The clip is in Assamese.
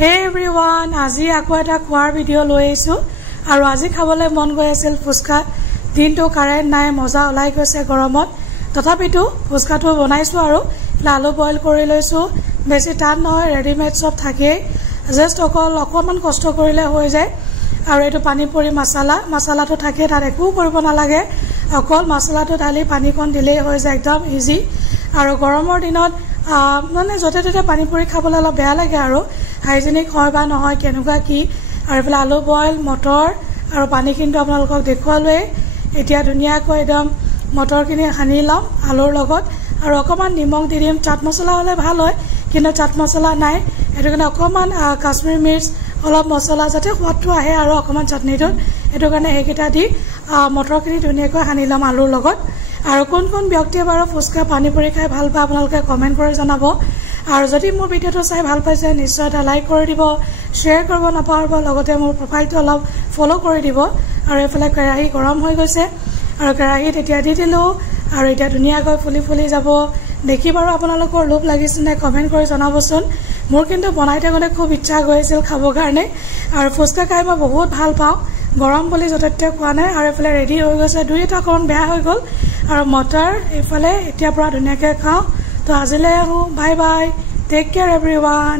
Hey everyone, আজি আকৌ এটা খোৱাৰ ভিডিও লৈ আইছো আৰু আজি খাবলৈ মন গৈ আছিল ফুচকা দিনটো কাৰেন্ট নাই মজা ওলাই গৈছে গৰমত তথাপিতো ফুচকাটো বনাইছো আৰু আলু বইল কৰি লৈছো বেছি টান নহয় ৰেডিমেড সব থাকে জাস্ট অকমান কষ্ট কৰিলে হৈ যায় আৰু এটো পানী পৰি মছলাটো থাকে তাত একো কৰিব নালাগে অকল মছলাটো ঢালি পানীকণ দিলেই হৈ যায় একদম ইজি আৰু গৰমৰ দিনত মানে যতে ততে পানী পৰি খাবলৈ অলপ বেয়া লাগে আৰু হাইজেনিক হয় বা নহয় কেনেকুৱা কি আৰু এফালে আলু বইল মটৰ আৰু পানী কিন্তু আপোনালোকক দেখুৱালোৱে এতিয়া ধুনীয়াকৈ একদম মটৰখিনি সানি লম আলুৰ লগত আৰু অকমান নিমখ দি দিম চাট মছলা হলে ভাল হয় কিন্তু চাট মছলা নাই এটো কাৰণে অকমান কাশ্মীৰ মিৰ্চ অলপ মছলা যাতে সোৱাদটো আহে আৰু অকমান চাটনিটোত এটো কাৰণে হেকিটা দি মটৰখিনি ধুনীয়াকৈ সানি লম আলুৰ লগত আৰু কোন কোন ব্যক্তিয়ে বাৰু ফুচকা পানী পৰি খাই ভাল পায় আপোনালোকে কমেন্ট কৰি জনাব আৰু যদি মোৰ ভিডিওটো চাই ভাল পাইছে নিশ্চয় এটা লাইক কৰি দিব শেয়াৰ কৰিব নাপাহৰিব লগতে মোৰ প্ৰফাইলটো অলপ ফলো কৰি দিব আৰু এফালে কেৰাহী গৰম হৈ গৈছে আৰু কেৰাহীত এতিয়া দি দিলো আৰু এতিয়া ধুনীয়াকৈ ফুলি যাব দেখি বাৰু আপোনালোকৰ লোভ লাগিছে নে কমেন্ট কৰি জনাবচোন মোৰ কিন্তু বনাই থাকোতে খুব ইচ্ছা গৈছিল খাবৰ কাৰণে আৰু ফুচকা খাই মই বহুত ভাল পাওঁ গৰম বুলি যতে কোৱা নাই আৰু এফালে ৰেডি হৈ গৈছে দুই এটা অকণ বেয়া হৈ গল আৰু মটৰ এফালে এতিয়া পৰা ধুনীয়াকৈ খাওঁ তো আজিলৈ আহো bye bye take care everyone